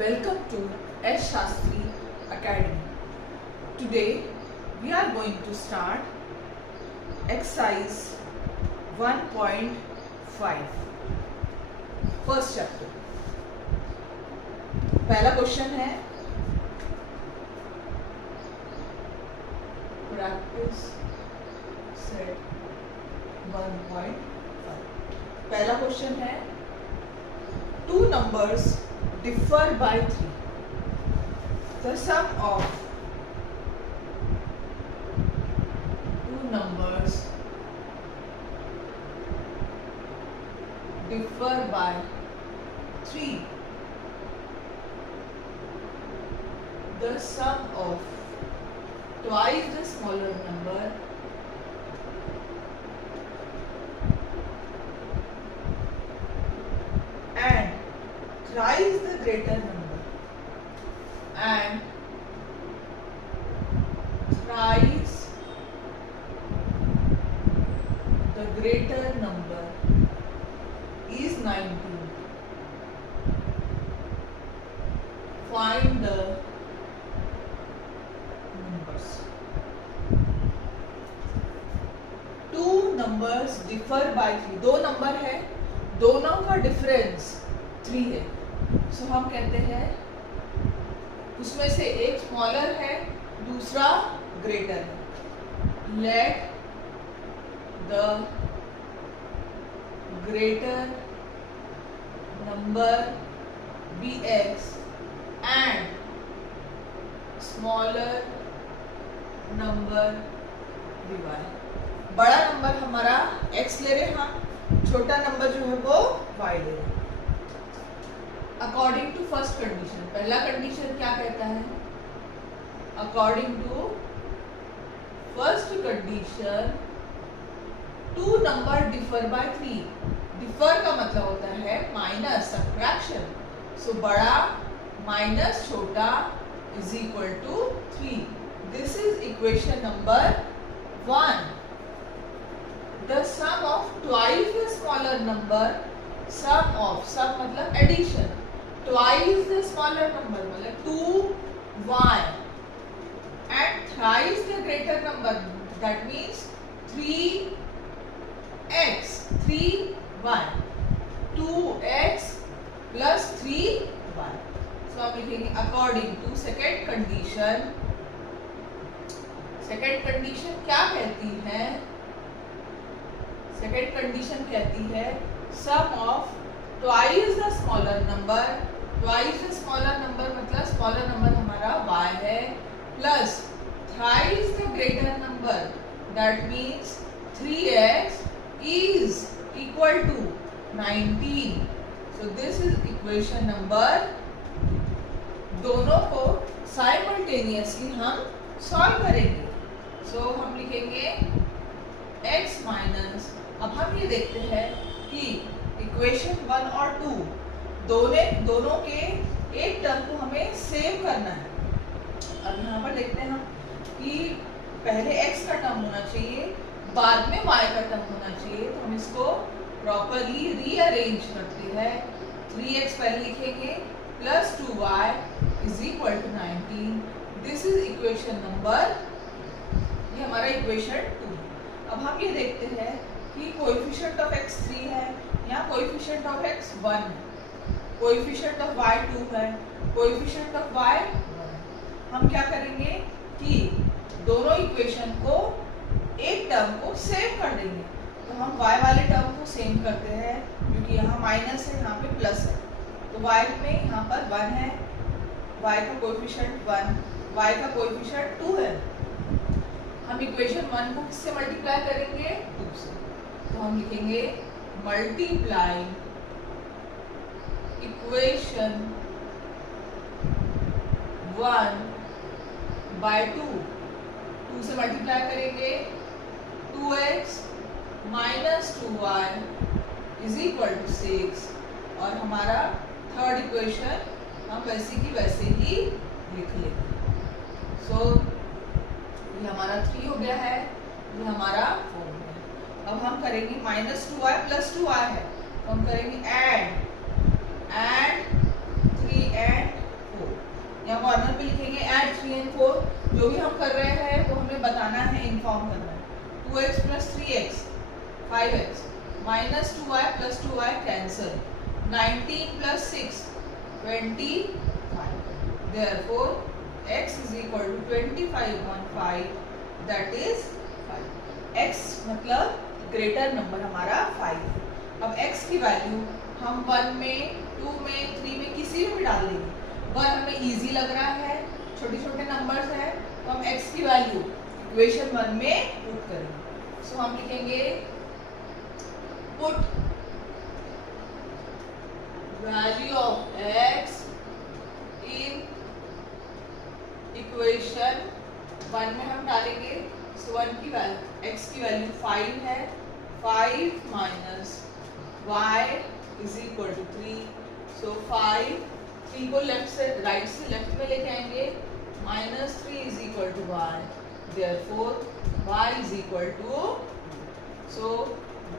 Welcome to S. Shastri Academy. Today we are going to start exercise 1.5 first chapter. पहला question है practice set 1.5. पहला question है two numbers differ by 3. The sum of two numbers differ by 3. The sum of twice the smaller number and thrice the greater number and thrice the greater number is 19. Find the numbers. Two numbers differ by 3. दो number है, दोनों का difference 3 है. सो हम कहते हैं उसमें से एक स्मॉलर है, दूसरा ग्रेटर है. Let the greater number be x and smaller number be y. बड़ा नंबर हमारा x ले रहे हैं हम, छोटा नंबर जो है वो y ले रहे हैं. अकॉर्डिंग टू फर्स्ट कंडीशन, पहला कंडीशन क्या कहता है? According to first condition two number differ by 3. Differ का मतलब होता है माइनस, सब्ट्रैक्शन. सो बड़ा माइनस छोटा is equal to 3. This is equation number 1. The sum of twice the smaller number, sum of, sum मतलब addition, twice the smaller number मतलब 2y and thrice the greater number, that means 3x, 3y, 2x plus 3y. So आप लिखेंगे according to second condition. second condition क्या कहती है? second condition कहती है sum of twice the smaller number, twice the smaller number मतलब smaller number हमारा y है, plus thrice the greater number, that means 3x is equal to 19. So this is equation number. दोनों को simultaneously हम solve करेंगे. So हम लिखेंगे x minus, अब हम ये देखते हैं कि इक्वेशन 1 और 2 दोनों के एक टर्म को हमें सेव करना है. अब यहाँ पर देखते हैं हम कि पहले x का टर्म होना चाहिए, बाद में y का टर्म होना चाहिए. तो हम इसको प्रॉपरली रीअरेंज करते हैं. 3x पहले लिखेंगे plus 2y is equal to 19. This is equation number, ये हमारा इक्वेशन 2. अब हम ये देखते हैं कि कोएफिशिएंट ऑफ x 3 है, यहाँ कोएफिशिएंट ऑफ x 1 है, कोएफिशिएंट ऑफ y 2 है, कोएफिशिएंट ऑफ y 1 है. हम क्या करेंगे कि दोनों इक्वेशन को, एक टर्म को सेव कर देंगे. तो हम y वाले टर्म को सेव करते हैं, क्योंकि यहाँ माइनस है, यहाँ पे प्लस है. तो y में यहाँ पर 1 है, y का कोएफिशिएंट 1, y का कोएफिशिएंट 2 है. हम इक्वेशन 1 को किससे मल्टीप्लाई करेंगे? 2 से. तो हम लिखेंगे मल्टीप्लाई इक्वेशन 1 बाय 2. 2 से मल्टीप्लाई करेंगे 2x minus 2y is equal to 6. और हमारा थर्ड इक्वेशन हम वैसे की वैसे ही लिख लेंगे. सो ये हमारा 3 हो गया है, ये हमारा 4 हो गया. अब हम करेंगे माइनस 2y प्लस 2y है, तो तो हम करेंगे ऐड 3 and 4, यहाँ कॉर्नर पे लिखेंगे ऐड 3 and 4। जो भी हम कर रहे हैं वो हमें बताना है, इन्फॉर्म करना है। 2x plus 3x 5x minus 2y plus 2y cancel, 19 plus 6 25, therefore x is equal to 25 on 5, that is 5। x मतलब ग्रेटर नंबर हमारा 5। अब x की वैल्यू हम 1 में 2 में 3 में किसी में भी डाल देंगे। 1 हमें इजी लग रहा है, छोटे छोटे नंबर्स हैं, तो हम x की वैल्यू इक्वेशन 1 में पुट करेंगे। सो हम लिखेंगे put value of x in equation 1 में हम डालेंगे। सो 1 की वैल्यू x की वैल्यू 5 है, 5 minus y is equal to 3। So 3 को लेफ्ट से राइट से लेफ्ट में लेके आएंगे, -3 is equal to y, therefore y is equal to, so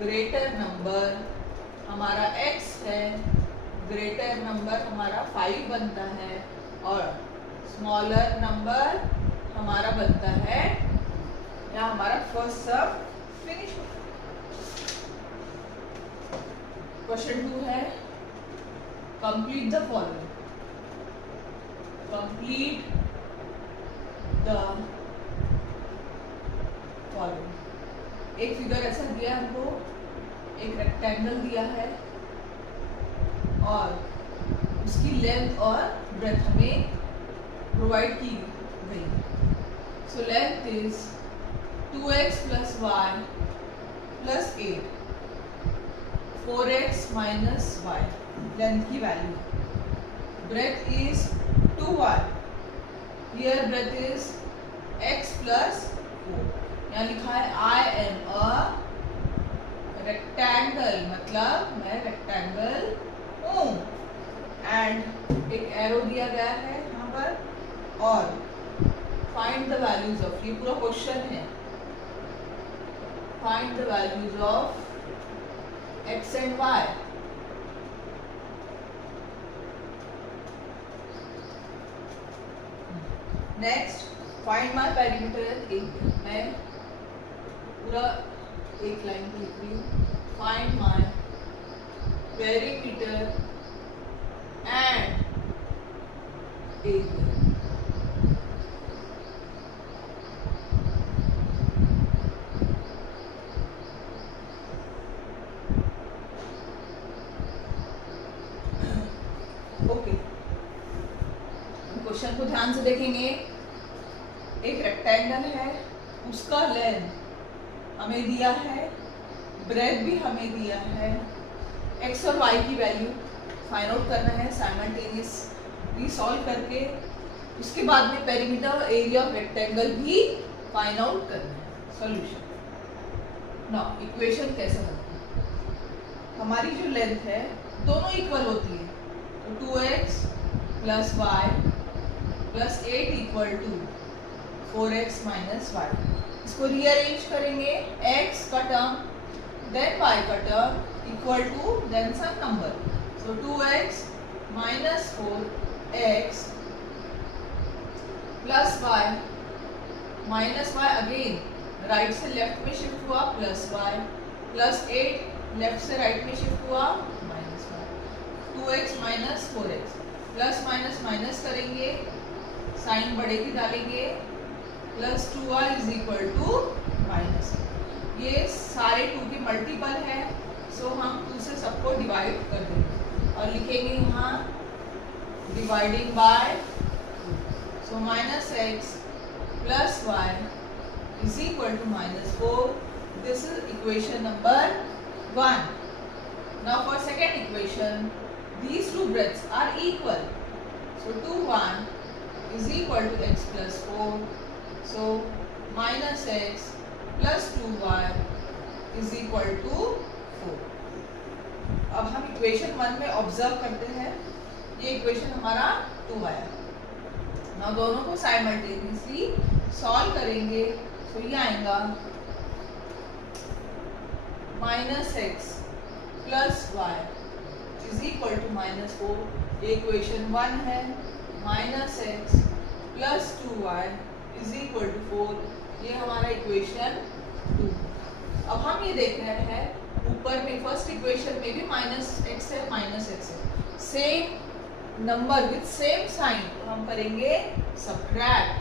greater number हमारा x है, ग्रेटर नंबर हमारा 5 बनता है और स्मॉलर नंबर हमारा बनता है, या हमारा फर्स्ट सम फिनिश होता है। क्वेश्चन 2 है complete the following, complete the following. एक फिगर ऐसा दिया हमको, एक रेक्टेंगल दिया है और उसकी लेंथ और ब्रेथ हमें प्रोवाइड की गई। So length is 2x plus y plus 8, 4x minus y, length की value. Breadth is 2y, here breadth is x plus 4। यहाँ लिखा है I am a rectangle, मतलब मैं रेक्टेंगल हूँ, एंड एक एरो दिया गया है यहाँ पर, और फाइंड द वैल्यूज ऑफ, ये पूरा क्वेश्चन है, find the values of x and y। Next find my perimeter, मैं पूरा एक लाइन लिख रही हूँ, find my perimeter and area. Okay, question को ध्यान से देखेंगे। एक रेक्टेंगल है, उसका लेंथ हमें दिया है, ब्रेथ भी हमें दिया है, x और y की वैल्यू फाइंड आउट करना है साइमल्टेनियसली सॉल्व करके। उसके बाद में पेरीमीटर और एरिया ऑफ रेक्टेंगल भी फाइंड आउट करना है। सॉल्यूशन नाउ, इक्वेशन कैसे बनती है? हमारी जो लेंथ है दोनों इक्वल होती है, तो 2x plus y plus 8 equal to 4x minus y। इसको रीअरेंज करेंगे, x का टर्म देन y का term equal to then some number, so 2x minus 4x plus y minus y, again right से left में shift हुआ plus y, plus 8 left से right में shift हुआ minus y, 2x minus 4x, plus minus minus करेंगे, sign बड़े की डालेंगे, plus 2y is equal to minus. ये सारे 2 के मल्टीपल है, सो हम 2 से सबको डिवाइड कर देंगे और लिखेंगे यहाँ dividing by, so minus x plus y is equal to minus 4। This is equation number 1। Now for second equation, these two breadths are equal, so 2 1 is equal to x plus 4, so minus x plus 2y is equal to 4। अब हम equation 1 में observe करते हैं, ये equation हमारा 2 आया। Now दोनों को साइमल्टेनियसली सॉल्व करेंगे, तो ये आएगा minus x plus y is equal to -4, ये इक्वेशन 1 है। -x plus 2y is equal to 4, ये हमारा इक्वेशन 2। अब हम ये देख रहे हैं ऊपर में फर्स्ट इक्वेशन में भी -x है, -x है, same number with same sign, तो हम करेंगे सब्ट्रैक्ट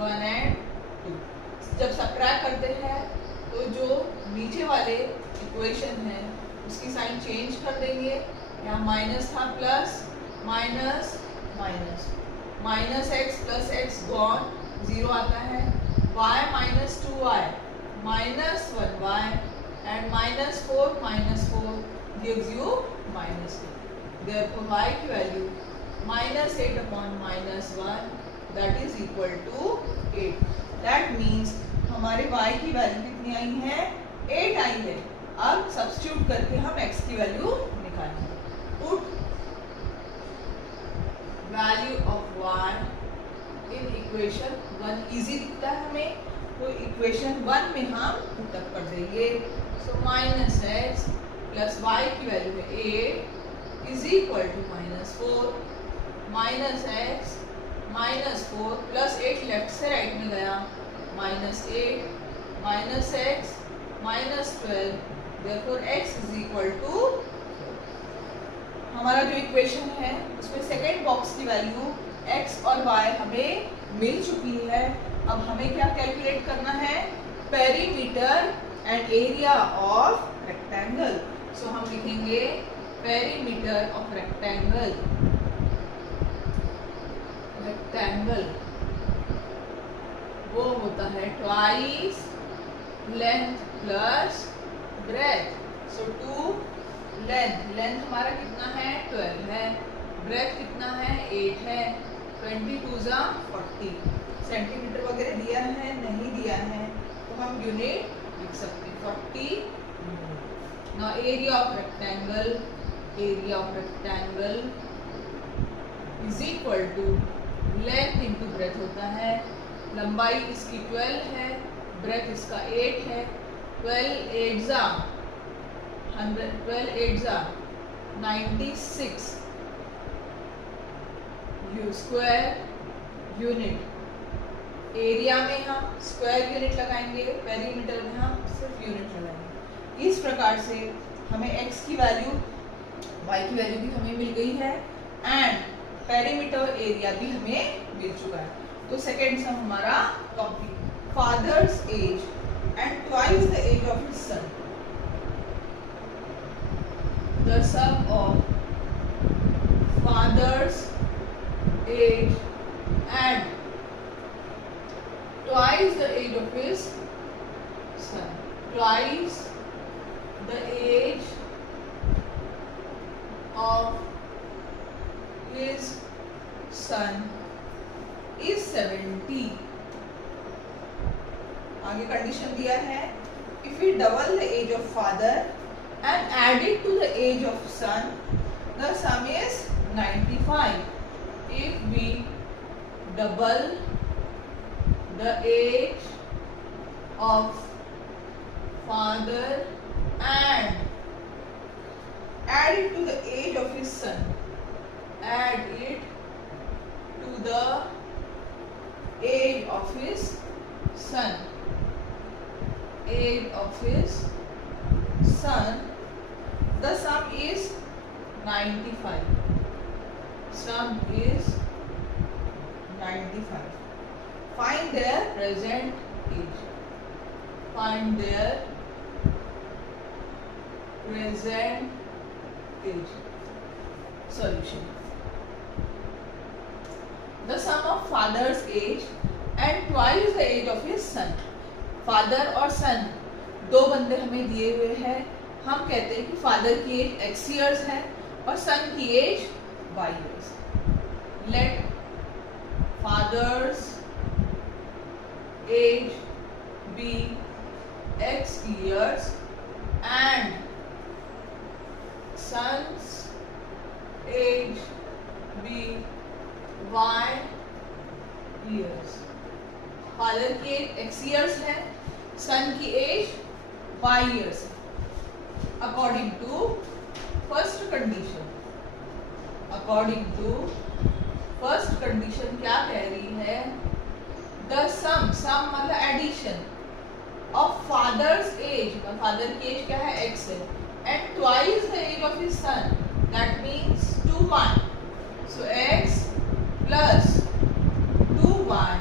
1 and 2। जब सब्ट्रैक्ट करते हैं तो जो नीचे वाले इक्वेशन है उसकी साइन चेंज कर देंगे। यहाँ माइनस था plus, minus minus, -x plus x gone, 0 आता है। y -2y -1y and -4 gives you -2. Therefore y की value -8 upon -1 that is equal to 8. That means हमारे y की वैल्यू कितनी आई है? 8 आई है। अब सब्स्टिट्यूट करके हम x की वैल्यू निकालेंगे। Put value of y in equation 1, easy दिखता है हमें, तो इक्वेशन 1 में हम पुटअप कर देंगे। सो -x प्लस y की वैल्यू है 8 is equal to -4, -x -4 plus 8 left से राइट में गया, -8 -x -12, therefore x is equal to, हमारा जो इक्वेशन है उसमें सेकेंड बॉक्स की वैल्यू x और y हमें मिल चुकी है। अब हमें क्या कैलकुलेट करना है? Perimeter and area of rectangle. So हम लिखेंगे पेरीमीटर ऑफ रेक्टेंगल वो होता है twice length plus breadth. So 2 length हमारा कितना है? 12 है। ब्रेथ कितना है? 8 है। 22 × 40। सेंटीमीटर वगैरह दिया है? नहीं दिया है, तो हम यूनिट लिख सकते हैं 40। Now area of rectangle is equal to length into breadth होता है। लंबाई इसकी 12 है, ब्रेथ इसका 8 है। 12 8 96 स्क्वायर यूनिट। एरिया में हम स्क्वायर यूनिट लगाएंगे, पेरीमीटर में हम सिर्फ यूनिट लगाएंगे। इस प्रकार से हमें x की वैल्यू, y की वैल्यू भी हमें मिल गई है एंड पेरीमीटर एरिया भी हमें मिल चुका है। तो सेकेंड सम हमारा complete. Father's age and twice the age of his son. The sum of father's age and twice the age of his son. Twice the age of his son is 70. आगे condition दिया है, if we double the age of father and add it to the age of son, the sum is 95. If we double the age of father and add it to the age of his son, add it to the age of his son, the sum is 95. Sum is 95. Find their present age. Find their present age. Solution. The sum of father's age and twice the age of his son. Father और son दो बंदे हमें दिए हुए हैं। हम कहते हैं कि फादर की एज x years है और सन की age y years. Let father's age be x years and son's age be y years. Father की एज x years है, सन की एज y years है। According to first condition. According to first condition क्या कह रही है, the sum मतलब addition of father's age, father की एज क्या है x है, and twice the age of his son, that means 2y, so x plus 2y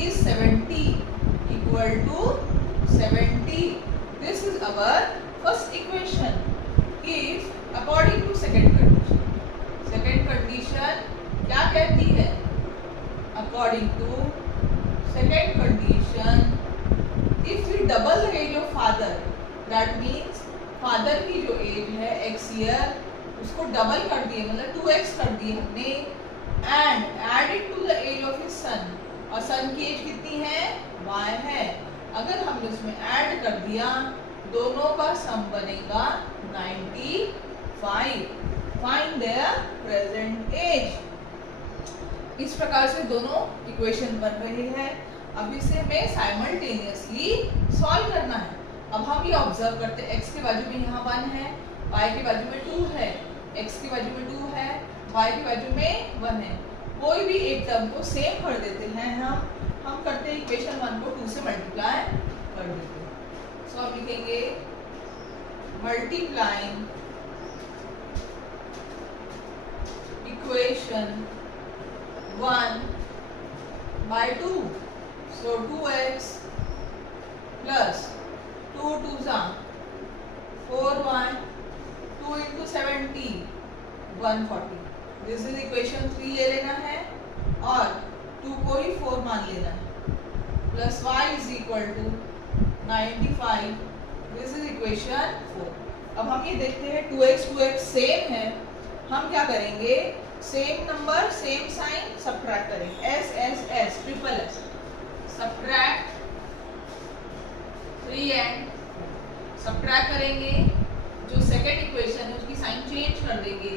is 70 equal to 70. This is our first equation. If according to second condition, second condition क्या कहती है, according to second condition, if we double the age of father, that means father की जो age है x year, उसको double कर दिए मतलब 2x कर दिए हमने, and add it to the age of his son, और सन की एज कितनी है, y है। अगर हमने उसमें ऐड कर दिया, दोनों का सम बनेगा 95। Find their present age. इस प्रकार से दोनों इक्वेशन बन रही है। अब इसे हमें साइमल्टेनियसली सॉल्व करना है। अब हम ये ऑब्जर्व करते हैं, x के बाजू में यहाँ 1 है, y के बाजू में 2 है, x के बाजू में 2 है, y के बाजू में 1 है। कोई भी एक टर्म को सेम कर देते हैं हम करते हैं इक्वेशन 1 को 2 से मल्टीप्लाई कर देते हैं। सो हम लिखेंगे multiplying equation 1 by 2, so 2x plus 2 2s are 4y, 2 into 70 140। This is equation 3 ले लेना है और 2 को ही 4 मान लेना है, plus y is equal to 95। This is equation 4। अब हम ये देखते हैं 2x सेम है, हम क्या करेंगे, same number same sign subtract करेंगे, s s s triple s, subtract 3 and subtract करेंगे। जो सेकेंड इक्वेशन है उसकी साइन चेंज कर देंगे,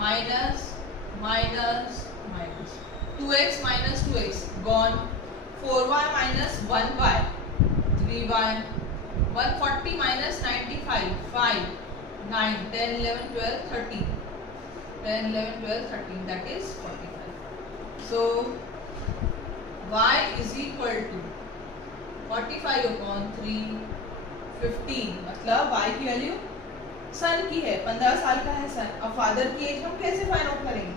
minus minus minus 2x minus 2x gone, 4y minus 1y 3y, 140 minus 95 5 9 10 11 12 13 10 11 12 13, that is 45। so y is equal to 45 upon 3 15, मतलब y की value सन की है, 15 साल का है सन। अब फादर की एज हम कैसे फाइंड आउट करेंगे,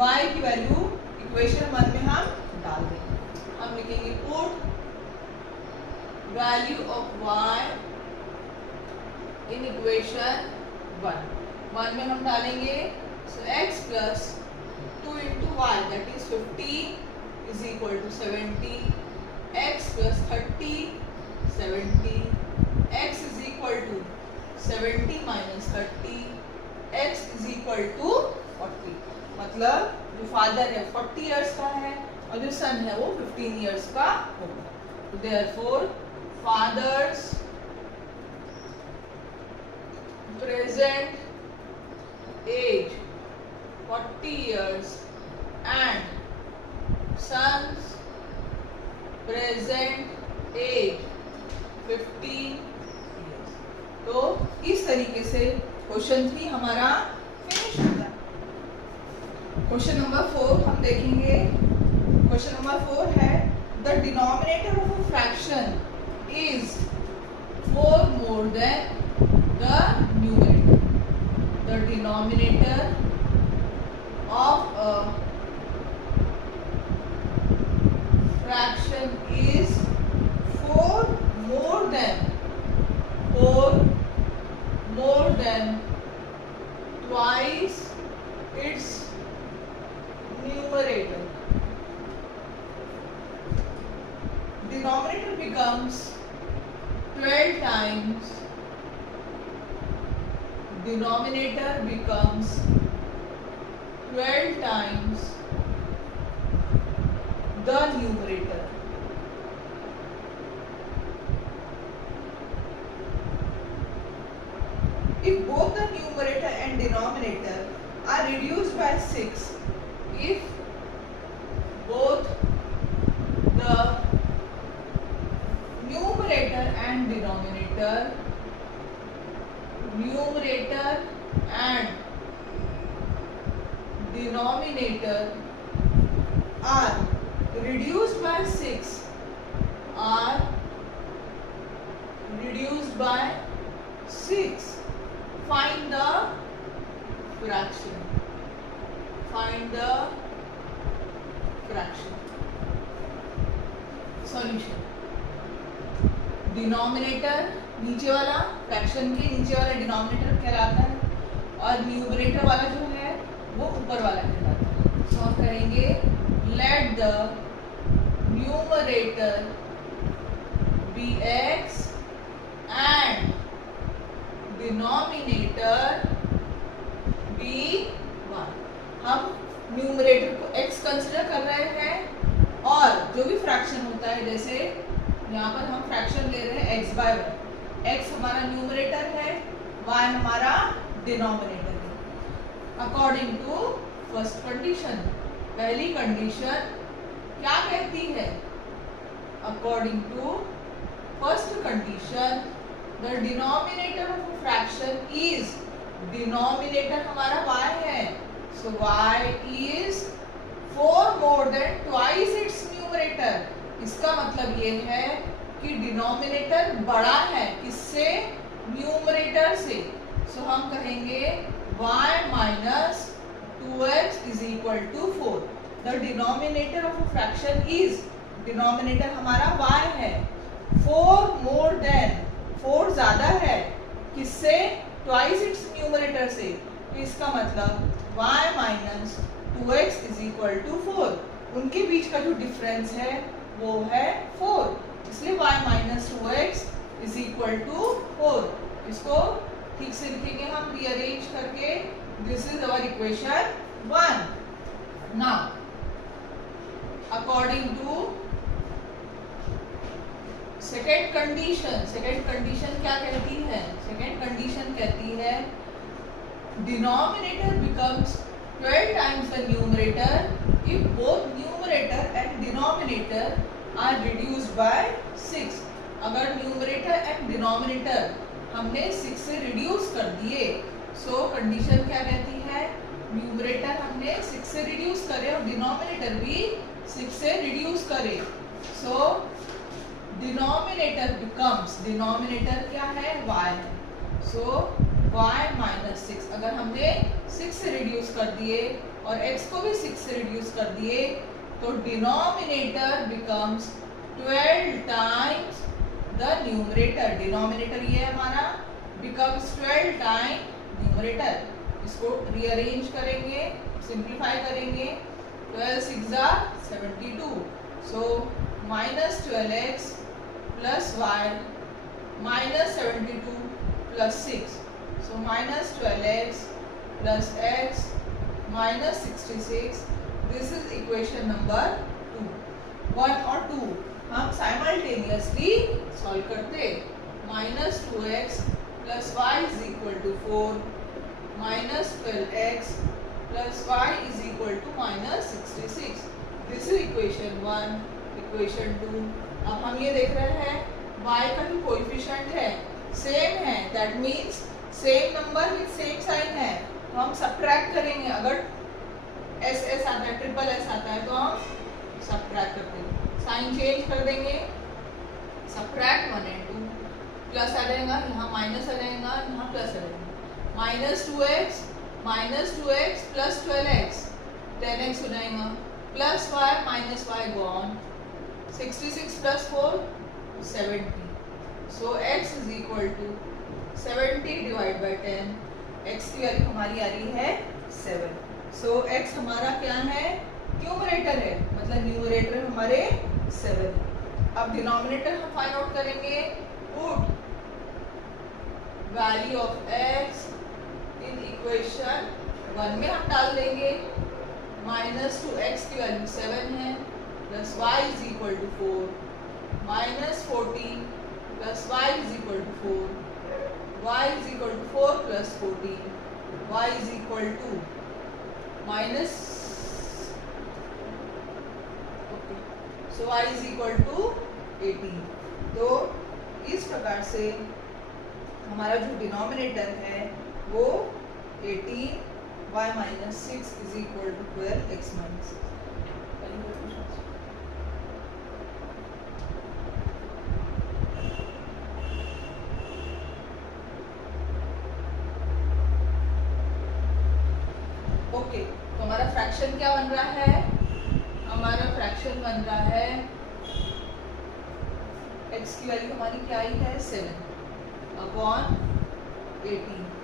y की वैल्यू इक्वेशन 1 में हम डाल देंगे। हम लिखेंगे put value of y in equation 1 में हम डालेंगे, so x plus 2 into y that is 50 is equal to 70, x plus 30 70, x is equal to 70 minus 30, x is equal to 40। मतलब जो फादर है 40 इयर्स का है और जो सन है वो 15 इयर्स का होगा। Therefore father's present age 40 years and son's present age 15 years. तो इस तरीके से क्वेश्चन 3 हमारा फिनिश होता है। क्वेश्चन नंबर 4 हम देखेंगे। क्वेश्चन नंबर 4 है the denominator of a fraction is 4 more than the numerator. The denominator of a fraction is 4 more than twice its numerator. Denominator becomes 12 times. Denominator becomes 12 times the numerator. If both the numerator and denominator are reduced by 6, if both the numerator and denominator are numerator and denominator are reduced by 6 find the fraction. Solution. Denominator नीचे वाला, fraction के नीचे वाला denominator कहलाता है और numerator वाला जो है वो ऊपर वाला कहलाता है. तो हम कहेंगे let the numerator be x and denominator be y. हम न्यूमरेटर को x कंसिडर कर रहे हैं और जो भी फ्रैक्शन होता है, जैसे यहाँ पर हम फ्रैक्शन ले रहे हैं x बाय 1. x हमारा न्यूमरेटर है, y हमारा डिनोमिनेटर है. अकॉर्डिंग टू फर्स्ट कंडीशन, पहली कंडीशन क्या कहती है? According to first condition the denominator of a fraction is, denominator हमारा y है, so y is 4 more than twice its numerator. इसका मतलब ये है कि डिनोमिनेटर बड़ा है किससे? न्यूमरेटर से. सो हम कहेंगे y minus 2x is equal to 4. The denominator of a fraction is, denominator हमारा y है, 4 more than, 4 ज्यादा है किससे? twice its numerator से. तो इसका मतलब y minus 2x is equal to 4. उनके बीच का जो डिफरेंस है वो है 4, इसलिए y minus 2x is equal to 4. इसको ठीक से लिखेंगे हम रीअरेंज करके. This is our equation 1. Now according to second condition क्या कहती है? सेकेंड कंडीशन कहती है denominator becomes 12 times the numerator if both numerator and denominator are reduced by 6. अगर न्यूमरेटर एंड डिनोमिनेटर हमने 6 से रिड्यूस कर दिए, सो कंडीशन क्या कहती है? न्यूमरेटर हमने 6 से रिड्यूस करे और डिनोमिनेटर भी 6 से रिड्यूस करे. सो डिनोमिनेटर बिकम्स, डिनोमिनेटर क्या है? y है. So y minus 6. अगर हमने 6 से रिड्यूस कर दिए और x को भी 6 से रिड्यूस कर दिए तो denominator becomes 12 times the numerator. Denominator ये है हमारा, बिकम्स 12 टाइम न्यूमरेटर. इसको रीअरेंज करेंगे, सिंप्लीफाई करेंगे. 12 6 72. सो minus 12x plus y minus 72 plus 6. So minus 12x plus x minus 66. This is equation number 2. 1 और 2 हम साइमल्टेनियसली सॉल्व करते. minus 2x plus y is equal to 4 minus 12x plus y is equal to minus 66. This is equation 1. equation 2. अब हम ये देख रहे हैं y का जो कोएफिशिएंट है सेम है, that means same number with same sign है. तो हम सब्ट्रैक्ट करेंगे. अगर एस एस आता है, ट्रिपल एस आता है तो हम सब्ट्रैक्ट करते हैं, साइन चेंज कर देंगे. Subtract 1 and 2. प्लस आ जाएगा, यहाँ माइनस आ जाएगा, यहाँ प्लस आ जाएगा. minus 2x plus 12x 10x हो जाएगा. Plus y minus y gone. 66 plus 4 70. So x is equal to 70 divided by 10. x की वैल्यू हमारी आ रही है 7. So x हमारा क्या है? न्यूमरेटर है, मतलब न्यूमरेटर हमारे 7. अब डिनोमिनेटर हम फाइंड आउट करेंगे. Put value of x in equation 1 में हम डाल देंगे. माइनस 2x की वैल्यू 7 है, plus y is equal to 4. Minus 14 plus y is equal to 4. y is equal to 4 plus 14. y is equal to minus, so y is equal to 18. तो इस प्रकार से हमारा जो डिनोमिनेटर है वो 18 y minus 6 is equal to 12 x minus 6। Okay, तो हमारा फ्रैक्शन क्या बन रहा है? हमारा फ्रैक्शन बन रहा है x की वैल्यू हमारी क्या आई है 7 अपॉन 18।